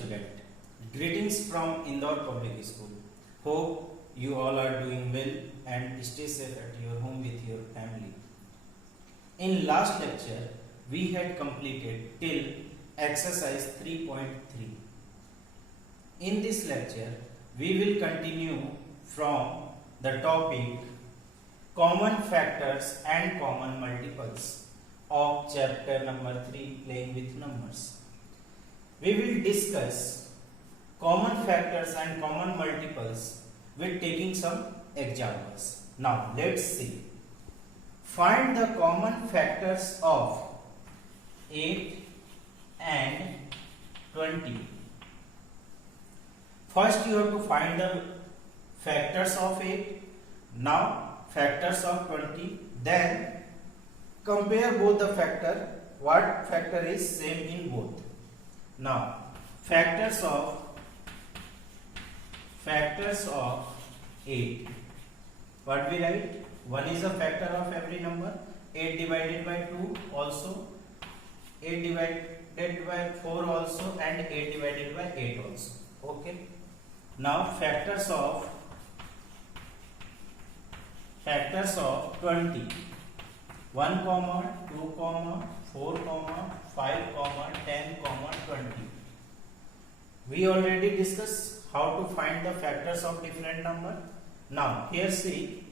student, greetings from Indore Public School. Hope you all are doing well and stay safe at your home with your family. In last lecture, we had completed till exercise 3.3. In this lecture, we will continue from the topic common factors and common multiples of chapter number 3, playing with numbers. We will discuss common factors and common multiples with taking some examples. Now let's see. Find the common factors of 8 and 20. First you have to find the factors of 8, now factors of 20, then compare both the factor, what factor is same in both. Now factors of 8, what we write? 1 is a factor of every number, 8 divided by 2 also, 8 divided by 4 also, and 8 divided by 8 also. Okay. Now factors of 20, 1 comma 2 comma 4 comma 5 comma 10 comma 20. We already discussed how to find the factors of different number. Now here see,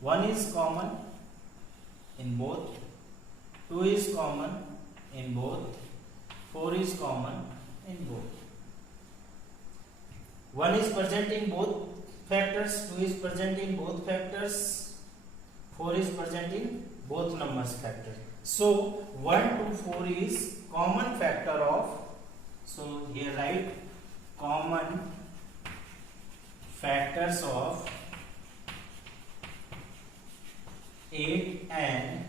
1 is common in both, 2 is common in both, 4 is common in both. 1 is present in both factors, 2 is present in both factors, 4 is present in both numbers factors. So 1 to 4 is common factor of, so here write common factors of 8 and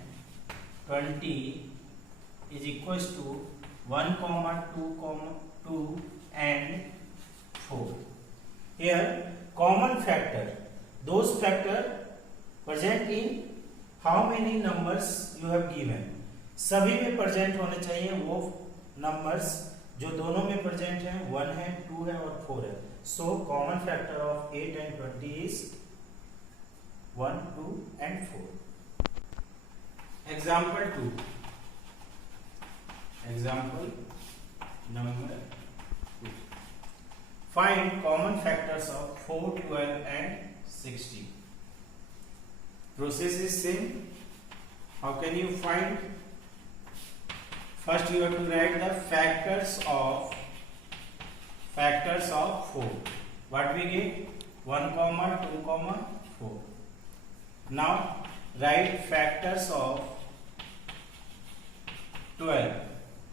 20 is equals to 1 comma 2 and 4. Here common factor, those factor present in how many numbers you have given, सभी में present होने चाहिए वो numbers जो दोनों में present हैं, 1 है 2 है और 4 है. So common factor of 8 and 20 is 1, 2 and 4. Example 2. Example number 2. Find common factors of 4, 12 and 16. Process is same. How can you find? First you have to write the factors of 4. What we get? 1 comma 2 comma 4. Now write factors of 12.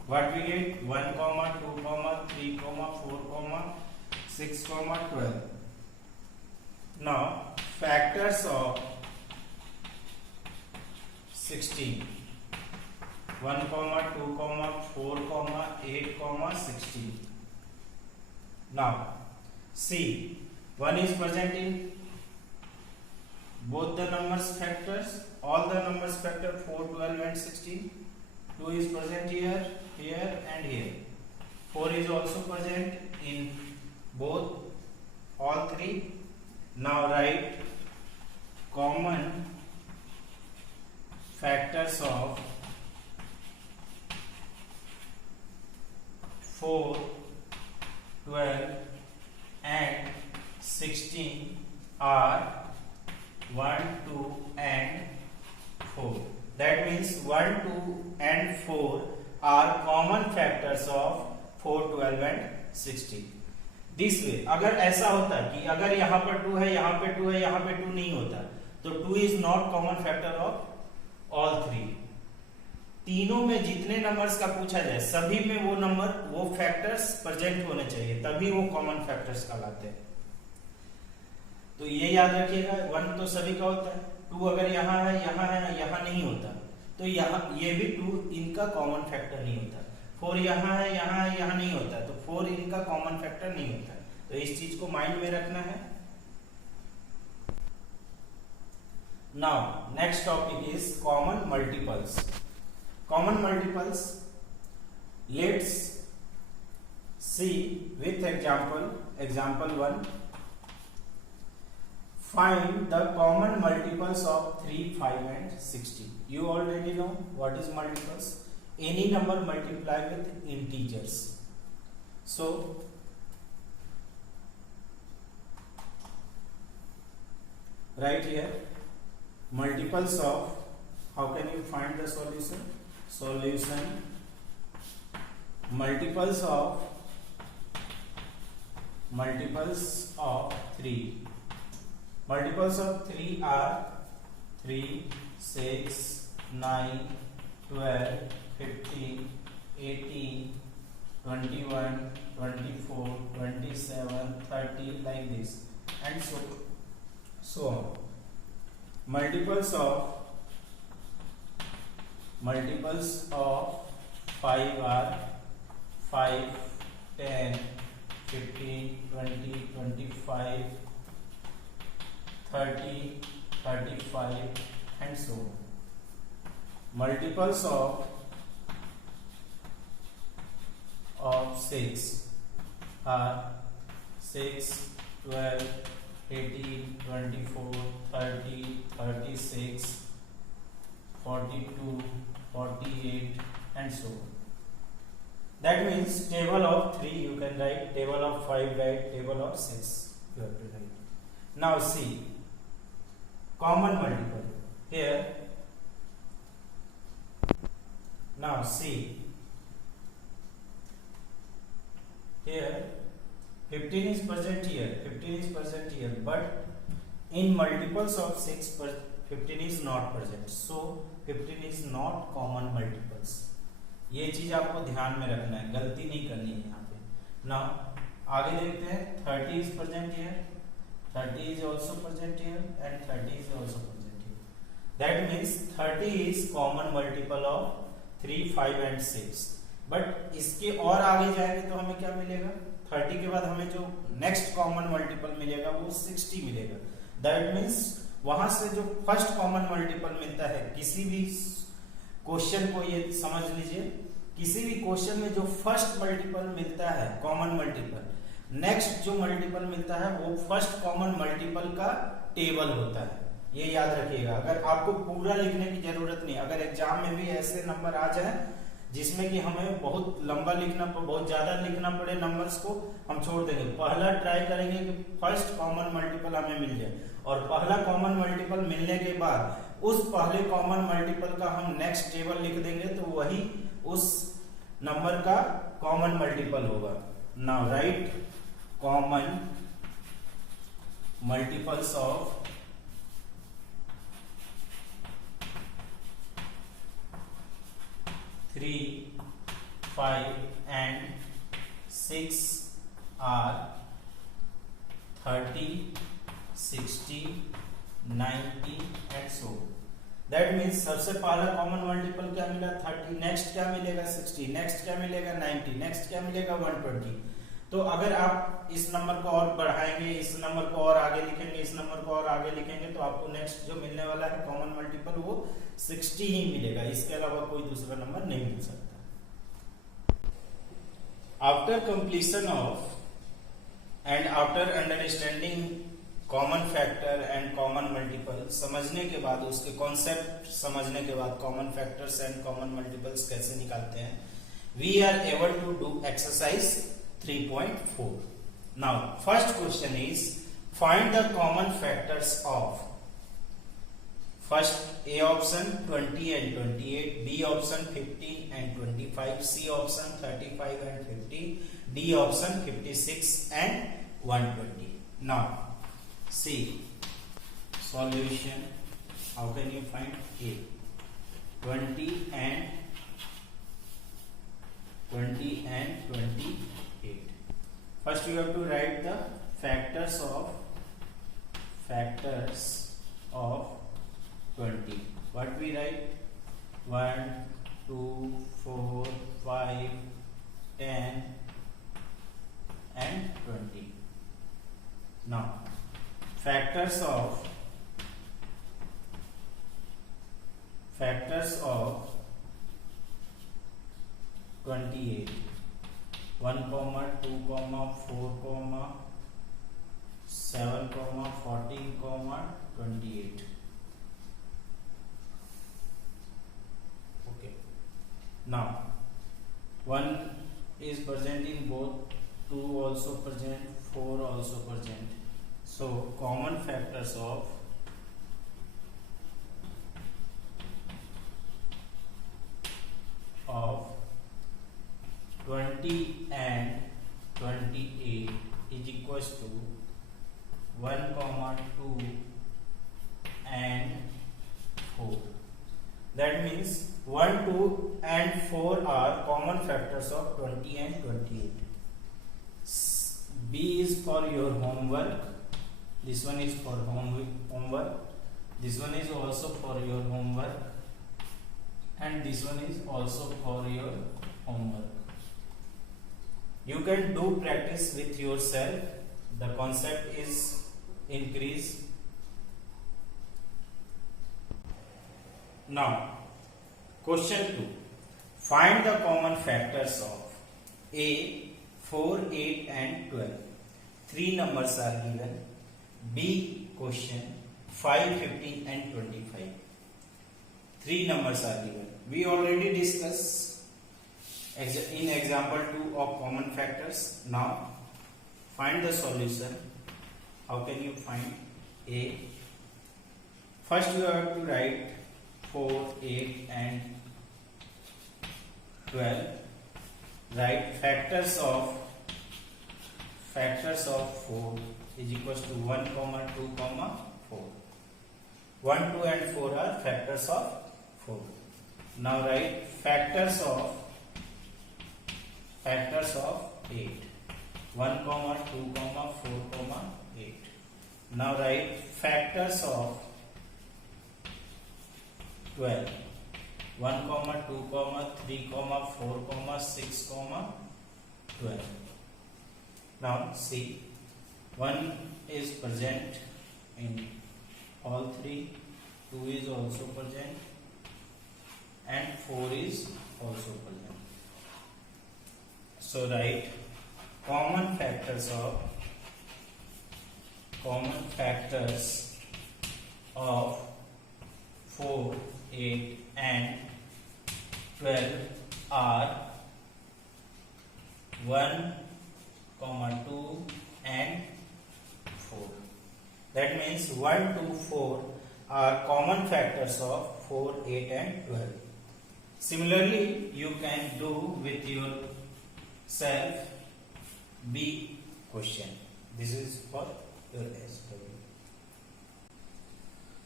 What we get? 1 comma 2 comma 3 comma 4 comma 6 comma 12. Now factors of 16. 1 comma 2 comma 4 comma 8 comma 16. Now see, 1 is present in both the numbers factors, all the numbers factor 4, 12 and 16. 2 is present here, here and here. 4 is also present in both, all three. Now write common factors of 4, 12 and 16 are 1, 2 and 4. That means 1, 2 and 4 are common factors of 4, 12 and 16. This way, अगर ऐसा होता कि अगर यहाँ पर 2 है, यहाँ पे 2 है, यहाँ पे 2 नहीं होता, तो 2 is not common factor of all three. तीनों में जितने नंबर्स का पूछा जाए सभी में वो नंबर, वो फैक्टर्स प्रेजेंट होने चाहिए, तभी वो कॉमन फैक्टर्स कहलाते हैं. तो ये याद रखिएगा, 1 तो सभी का होता है, 2 अगर यहाँ है, यहाँ नहीं होता, तो यहाँ ये भी 2 इनका कॉमन फैक्टर नहीं होता. 4 यहाँ है, यहाँ नहीं होता, तो 4 इनका कॉमन फैक्टर नहीं होता. तो इस चीज को माइंड में रखना है. Now next topic is common multiples. Common multiples. Let's see with example 1. Find the common multiples of 3, 5 and 16. You already know what is multiples. Any number multiply with integers. So right here multiples of, how can you find the solution? Multiples of 3. Multiples of 3 are 3, 6, 9, 12, 15, 18, 21, 24, 27, 30, like this, and so on. Multiples of 5 are 5, 10, 15, 20, 25, 30, 35, and so on. Multiples of 6 are 6, 12, 18, 24, 30, 36, 42, 48, and so on. That means table of 3 you can write, table of 5 write, table of 6 you have to write. Now see, common multiple here. Now see, here 15 is present here, 15 is present here, but in multiples of 6 15 is not present, so 15 is not common multiples. ये चीज आपको ध्यान में रखना है, गलती नहीं करनी है यहाँ पे। नाउ आगे देखते हैं, 30 is present here, 30 is also present here, and 30 is also present here. That means 30 is common multiple of 3, 5 and 6. बट इसके और आगे जाएंगे तो हमें क्या मिलेगा? 30 के बाद हमें जो नेक्स्ट कॉमन मल्टीपल मिलेगा वो 60 मिलेगा। दैट मीन्स वहां से जो फर्स्ट कॉमन मल्टीपल मिलता है, किसी भी क्वेश्चन को ये समझ लीजिए, किसी भी क्वेश्चन में जो फर्स्ट मल्टीपल मिलता है कॉमन मल्टीपल, नेक्स्ट जो मल्टीपल मिलता है वो फर्स्ट कॉमन मल्टीपल का टेबल होता है। ये याद रखिएगा, अगर आपको पूरा लिखने की जरूरत नहीं, अगर एग्जाम में भी ऐसे नंबर आ जाए जिसमें कि हमें बहुत लंबा लिखना, बहुत ज्यादा लिखना पड़े नंबर्स को, हम छोड़ देंगे। पहला ट्राई करेंगे कि फर्स्ट कॉमन मल्टीपल हमें मिल जाए, और पहला कॉमन मल्टीपल मिलने के बाद उस पहले कॉमन मल्टीपल का हम नेक्स्ट टेबल लिख देंगे तो वही उस नंबर का कॉमन मल्टीपल होगा। Now right common multiples of 3, 5 and 6 are 30, 60, 90 and so on. That means सबसे पहला कॉमन मल्टीपल क्या मिला? 30, नेक्स्ट क्या मिलेगा? 60, नेक्स्ट क्या मिलेगा? 90, नेक्स्ट क्या मिलेगा? 120। तो अगर आप इस नंबर को और बढ़ाएंगे, इस नंबर को और आगे लिखेंगे, इस नंबर को और आगे लिखेंगे, तो आपको नेक्स्ट जो मिलने वाला है कॉमन मल्टीपल वो 60 ही मिलेगा, इसके अलावा कोई दूसरा नंबर नहीं मिल सकता। After completion of and after understanding common factor and common multiple, समझने के बाद, उसके कॉन्सेप्ट समझने के बाद common factors and common multiples कैसे निकालते हैं, we are able to do exercise 3.4. Now, first question is find the common factors of, first A option 20 and 28, B option 15 and 25, C option 35 and 50, D option 56 and 120. Now, see solution. How can you find A? 20 and 28. First you have to write the factors of 20. What we write? 1, 2, 4, 5, 10 and 20. Now factors of 28. 1, 2, 4, 7, 14, 28. Okay. Now 1 is present in both, 2 also present, 4 also present. So common factors of 20 and 28 is equals to 1, 2 and 4. That means 1, 2 and 4 are common factors of 20 and 28. B is for your homework. This one is for homework. This one is also for your homework. And this one is also for your homework. You can do practice with yourself. The concept is increase. Now, question 2. Find the common factors of A, 4, 8 and 12. 3 numbers are given. B, question 5, 15 and 25. 3 numbers are given. We already discussed in example 2 of common factors. Now, find the solution. How can you find A? First you have to write 4, 8 and 12. Write factors of 4 is equals to 1, 2, 4. 1, 2 and 4 are factors of 4. Now write factors of 8. 1, 2, 4, 8. Now write factors of 12. 1, 2, 3, 4, 6, 12. Now see, 1 is present in all 3, 2 is also present and 4 is also present. So write common factors of 4, 8 and 12 are 1, 2 and 4. That means 1, 2, 4 are common factors of 4, 8 and 12. Similarly, you can do with yourself B question. This is for your SW.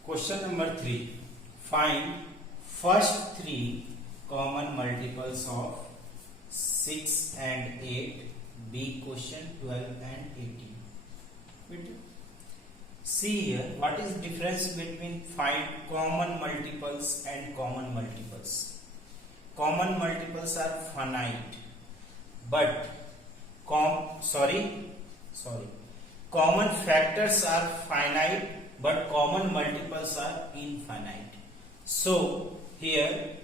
Question number 3. Find first 3 common multiples of 6 and 8. B question 12 and 18. See here, what is difference between find common multiples and common multiples? Common multiples are finite, but common factors are finite, but common multiples are infinite. So here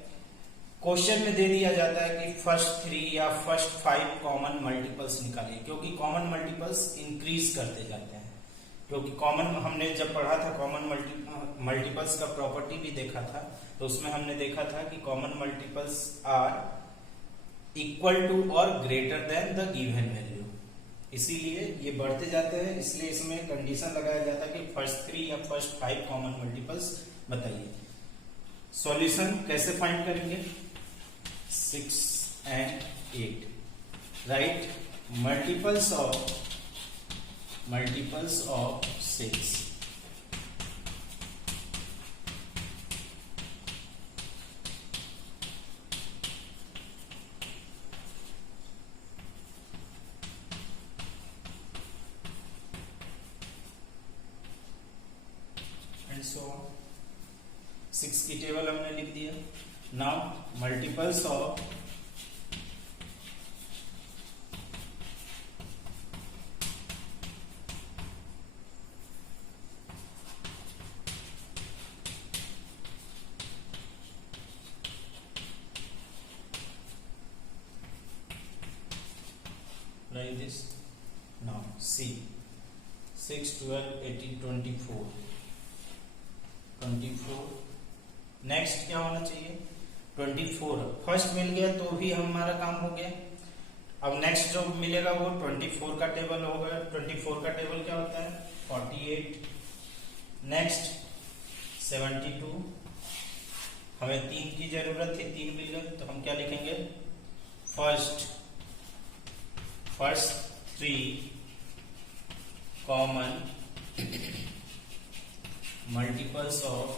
question में दे दिया जाता है कि फर्स्ट 3 या फर्स्ट 5 common multiples निकालिए, क्योंकि common multiples increase करते जाते हैं. क्योंकि कॉमन हमने जब पढ़ा था कॉमन मल्टीपल्स का प्रॉपर्टी भी देखा था, तो उसमें हमने देखा था कि common multiples are equal to और greater than the given value. इसीलिए ये बढ़ते जाते हैं, इसलिए इसमें कंडीशन लगाया जाता है कि फर्स्ट 3 या फर्स्ट 5 कॉमन मल्टीपल्स बताइए. सॉल्यूशन कैसे फाइंड करेंगे? 6 and 8. Write multiples of 6. And so on. 6 की टेबल हमने लिख दिया. Now multiples of 6 like this. Now C 6, 12, 18, 24. नेक्स्ट क्या होना चाहिए 24. फर्स्ट मिल गया तो भी हमारा काम हो गया. अब नेक्स्ट जो मिलेगा वो 24 का टेबल होगा. 24 का टेबल क्या होता है 48. नेक्स्ट 72. हमें 3 की जरूरत थी, 3 मिल गए तो हम क्या लिखेंगे फर्स्ट 3 कॉमन मल्टीपल्स ऑफ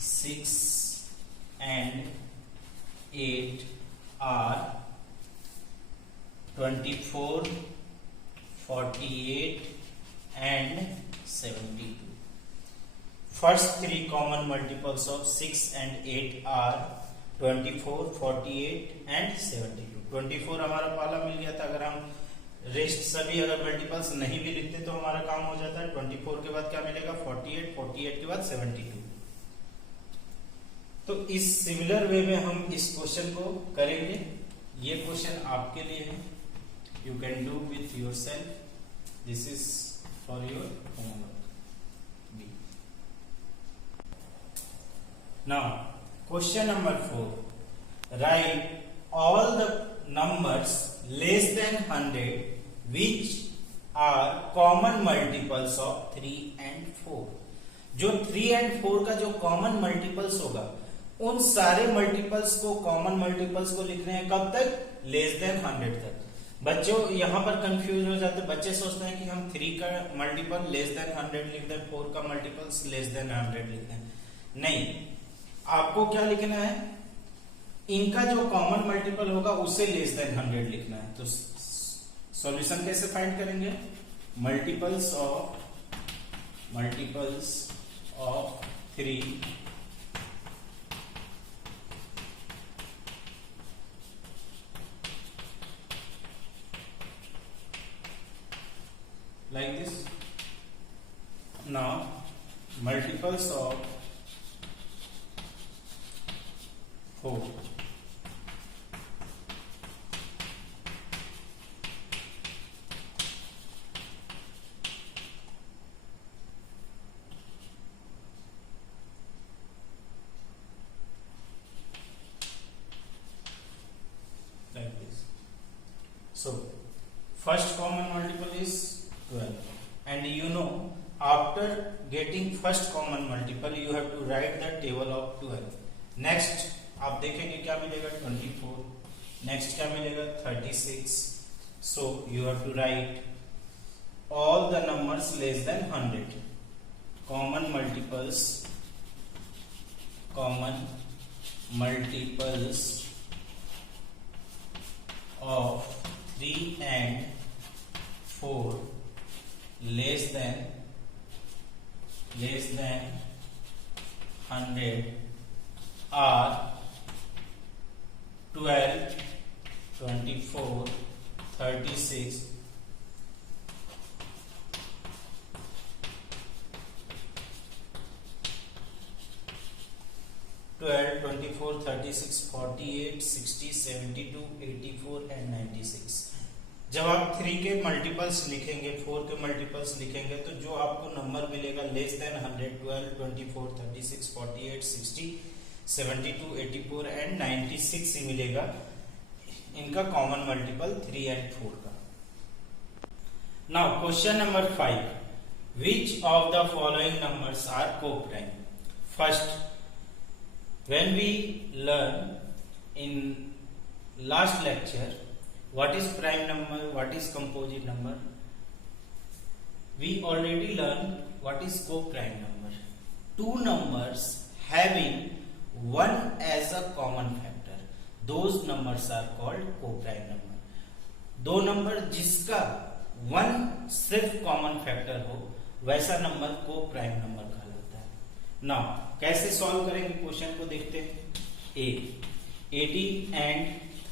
6 and 8 are 24, 48 and 72. First 3 common multiples of 6 and 8 are 24, 48 and 72. 24 हमारा पहला मिल गया था. अगर हम रेस्ट सभी अगर मल्टीपल्स नहीं भी लिखते तो हमारा काम हो जाता है. 24 के बाद क्या मिलेगा 48, 48 के बाद 72. तो इस सिमिलर वे में हम इस क्वेश्चन को करेंगे. ये क्वेश्चन आपके लिए है. You can do with your self. This is for your homework. Now question number 4. Right all the numbers less than 100 which are common multiples of 3 and 4. जो 3 and 4 का जो कॉमन मल्टीपल्स होगा उन सारे मल्टीपल्स को कॉमन मल्टीपल्स को लिखने हैं कब तक लेस देन 100 तक. बच्चों यहां पर कंफ्यूज हो जाते हैं. बच्चे सोचते हैं कि हम 3 का मल्टीपल लेस देन 100 लिख दें, 4 का मल्टीपल्स लेस देन 100 लिख दें. नहीं, आपको क्या लिखना है इनका जो कॉमन मल्टीपल होगा उसे लेस देन 100 लिखना है. तो सॉल्यूशन कैसे फाइंड करेंगे multiples of 3 like this. Now multiples of 4. Like this. So first common multiple is 12, and you know after getting first common multiple you have to write the table of 12. Next आप देखेंगे क्या मिलेगा 24. नेक्स्ट क्या मिलेगा 36. So you have to write all the numbers less than 100. Common multiples of 3 and 4 less than 100 are 12, 24, 36, 12, 24, 36, 48, 60, 72, 84 and 96. जब आप 3 के मल्टीपल्स लिखेंगे 4 के मल्टीपल्स लिखेंगे तो जो आपको नंबर मिलेगा लेस देन 100, 12, 24, 36, 48, 60, 72, 84 एंड 96 ही मिलेगा. इनका कॉमन मल्टीपल 3 and 4 का. Now question number 5. Which of the following numbers are coprime? First, when we learn in last lecture what is prime number, what is composite number, we already learned what is co-prime number. Two numbers having one as a common factor, those numbers are called co-prime number. दो नंबर जिसका वन सिर्फ common factor हो वैसा नंबर को prime number कहलाता है. नाउ कैसे सॉल्व करेंगे क्वेश्चन को देखते हैं. 18 and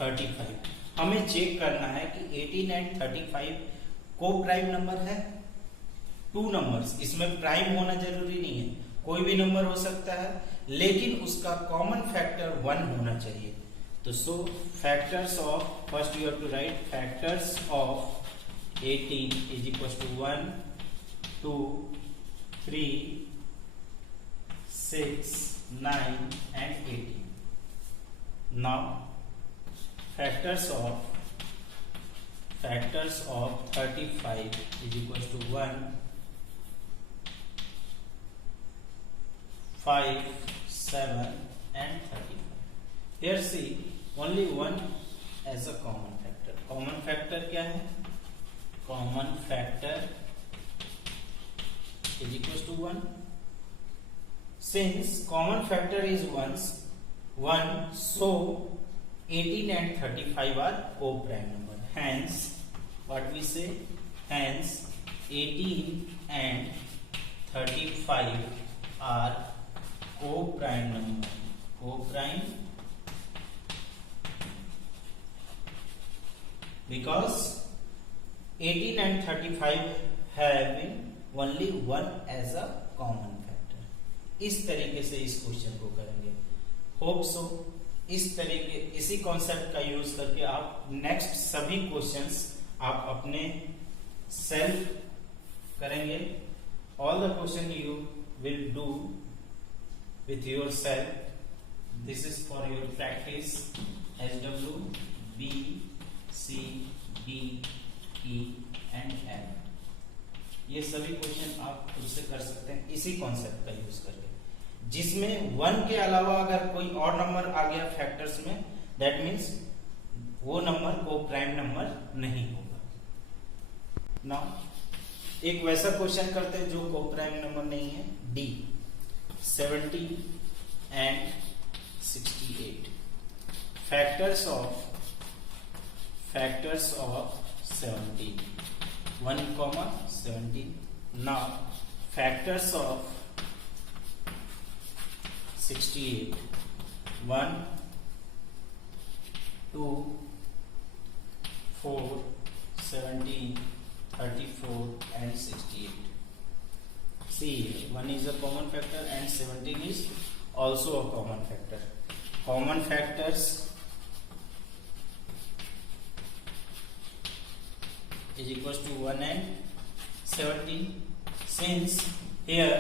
35. हमें चेक करना है कि 18 and 35 को प्राइम नंबर है. टू नंबर्स, इसमें प्राइम होना जरूरी नहीं है, कोई भी नंबर हो सकता है, लेकिन उसका कॉमन फैक्टर 1 होना चाहिए. तो so factors of, first you have to write factors of 18 is equal to 1 2 3 6 9 and 18. Now factors of 35 is equal to 1 5 7 and 35. Here see only one as a common factor. Common factor क्या है? Common factor is equal to 1. Since common factor is 1, so 18 and 35 are co-prime number. Hence, what we say? Hence, 18 and 35 are co-prime number. Co-prime because 18 and 35 having only one as a common. इस तरीके से इस क्वेश्चन को करेंगे. Hope so इसी कॉन्सेप्ट का यूज करके आप नेक्स्ट सभी क्वेश्चंस आप अपने सेल्फ करेंगे. All the question you will do with your self. This is for your practice. SW B C D E and F. ये सभी क्वेश्चन आप खुद से कर सकते हैं इसी कॉन्सेप्ट का यूज करके, जिसमें 1 के अलावा अगर कोई और नंबर आ गया फैक्टर्स में, दैट मीन्स वो नंबर को प्राइम नंबर नहीं होगा. नाउ एक वैसा क्वेश्चन करते हैं जो को प्राइम नंबर नहीं है. D 70 and 68. Factors of 70 1,17. Now factors of 68 1 2 4 17 34 and 68. See, 1 is a common factor and 17 is also a common factor. Common factors is equals to 1 and 17. Since here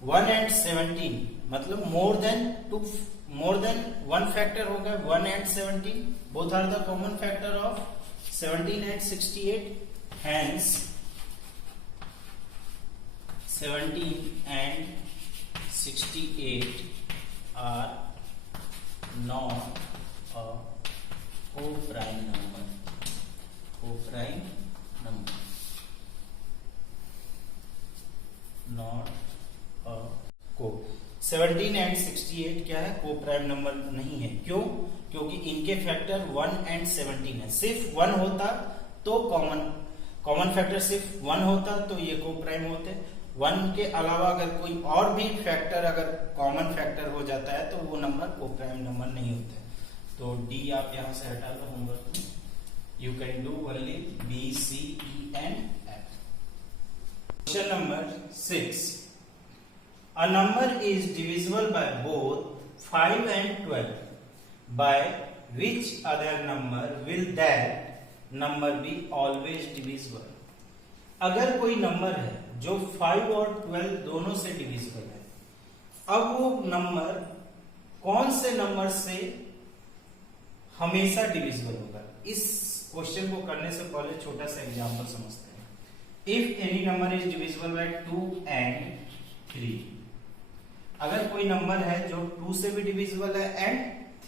1 and 17 मतलब more than one factor होगा. 1 and 17 both are the common factor of 17 and 68. Hence 17 and 68 are not a co-prime number. Co-prime number, not a co. 17 and 68 क्या है? को prime number नहीं है. क्यों? क्योंकि इनके फैक्टर 1 and 17 है. सिर्फ 1 होता तो कॉमन फैक्टर सिर्फ 1 होता तो ये को प्राइम होते. 1 के अलावा अगर कोई और भी फैक्टर अगर कॉमन फैक्टर हो जाता है तो वो नंबर को प्राइम नंबर नहीं होते. तो डी आप यहां से हटा लो होमवर्क में. You can do only B, C, E and F. Question number 6. A number is divisible by both 5 and 12. By which other number will that number be always divisible? अगर कोई नंबर है जो 5 और 12 दोनों से डिविजिबल है, अब वो नंबर कौन से नंबर से हमेशा डिविजिबल होगा? इस क्वेश्चन को करने से पहले छोटा सा एग्जांपल समझते हैं. If any number is divisible by 2 and 3. अगर कोई नंबर है जो 2 से भी डिविजिबल है एंड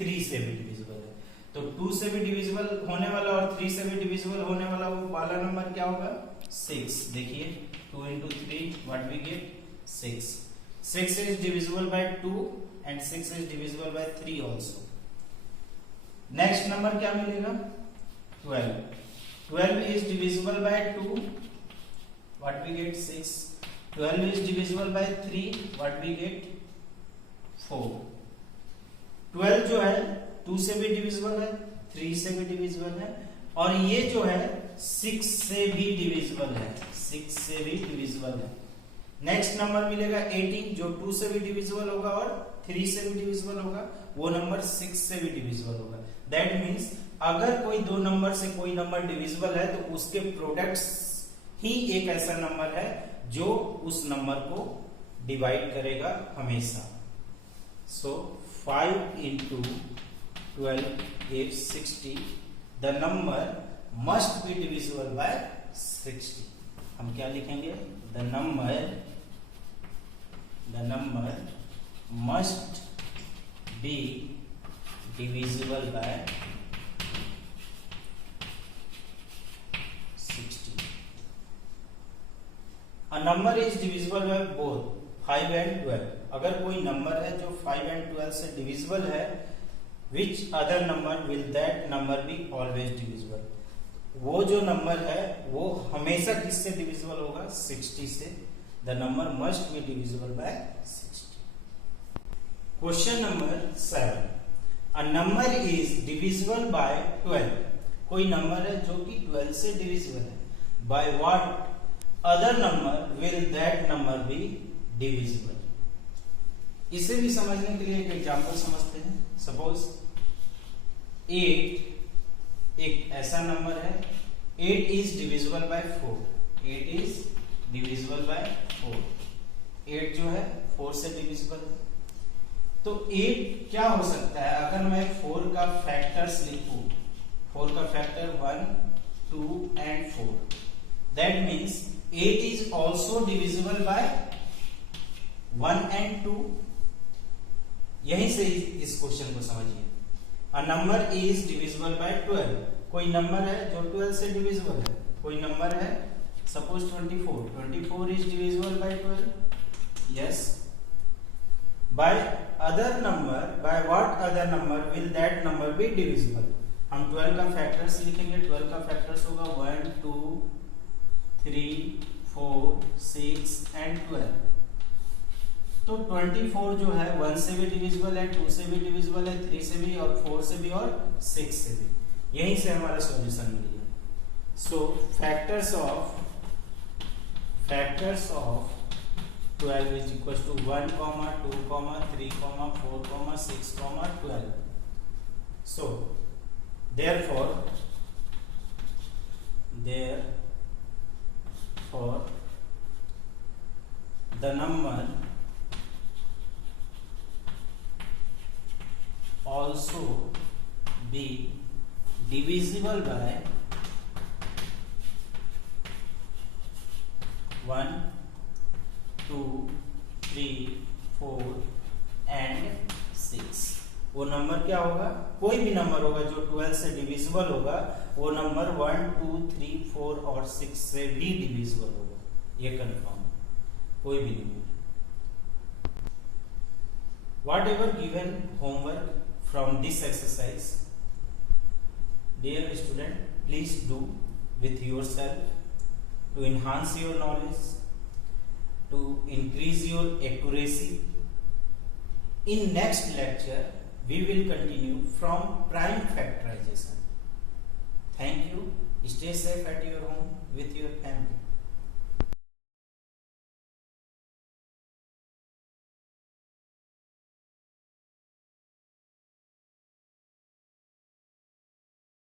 3 से भी डिविजिबल है, तो 2 से भी डिविजिबल होने वाला और 3 से भी डिविजिबल होने वाला वो वाला नंबर क्या होगा? 6. देखिए 2 into 3 what we get? 6. 6 is divisible by 2 and 6 is divisible by 3 also. Next number क्या मिलेगा? 12. 12 is divisible by 2. What we get? 6. 12 is divisible by 3. What we get? 4. 12 जो है 2 से भी डिविजिबल है, 3 से भी डिविजिबल है, और ये जो है 6 से भी डिविजिबल है. 6 से भी डिविजिबल है. नेक्स्ट नंबर मिलेगा 18 जो 2 से भी डिविजिबल होगा और 3 से भी डिविजिबल होगा, वो नंबर 6 से भी डिविजिबल होगा। दैट मीन्स अगर कोई दो नंबर से कोई नंबर डिविजिबल है तो उसके प्रोडक्ट्स ही एक ऐसा नंबर है जो उस नंबर को डिवाइड करेगा हमेशा। सो 5 into 12 gives 60. The number must be divisible by 60. हम क्या लिखेंगे? The number must be divisible by 60. A number is divisible by both 5 and 12. अगर कोई नंबर है जो 5 and 12 से डिविजिबल है, which other number will that number be always divisible? वो जो नंबर है वो हमेशा किससे डिविजिबल होगा? 60 से। The number must be divisible by 60. Question number 7. A number is divisible by 12. कोई नंबर है जो कि 12 से डिविजिबल है। By what other number will that number be divisible? इसे भी समझने के लिए एक एग्जांपल समझते हैं। सपोज 8 एक ऐसा नंबर है, 8 is divisible by 4, 8 is divisible by 4, 8 जो है 4 से डिविजिबल है। तो 8 क्या हो सकता है? अगर मैं 4 का फैक्टर्स लिखूं, 4 का फैक्टर 1, 2 एंड 4, that means 8 is also divisible by 1 एंड 2। यहीं से इस क्वेश्चन को समझिए। A number is divisible by 12. कोई नंबर है जो 12 से डिविजिबल है। कोई नंबर है सपोज 24, 24 is divisible by 12. Yes. By what other number will that number be divisible? हम 12 का फैक्टर्स लिखेंगे। 12 का फैक्टर्स होगा 1, 2, 3, 4, 6 एंड 12। तो 24 जो है 1 से भी डिविजिबल है, 2 से भी डिविजिबल है, 3 से भी और 4 से भी और 6 से भी। यहीं से हमारा सॉल्यूशन मिल गया। So factors of 12 is equal to 1, 2, 3, 4, 6, 12। So therefore the number also be divisible by 1, 2, 3, 4 and 6। वो नंबर क्या होगा? कोई भी नंबर होगा जो 12 से डिविजिबल होगा, वो नंबर 1, 2, 3, 4 और 6 से भी डिविजिबल होगा। ये कंफर्म, कोई भी number. Whatever given homework from this exercise, dear student, please do with yourself to enhance your knowledge, to increase your accuracy. In next lecture we will continue from prime factorization. Thank you. Stay safe at your home with your family.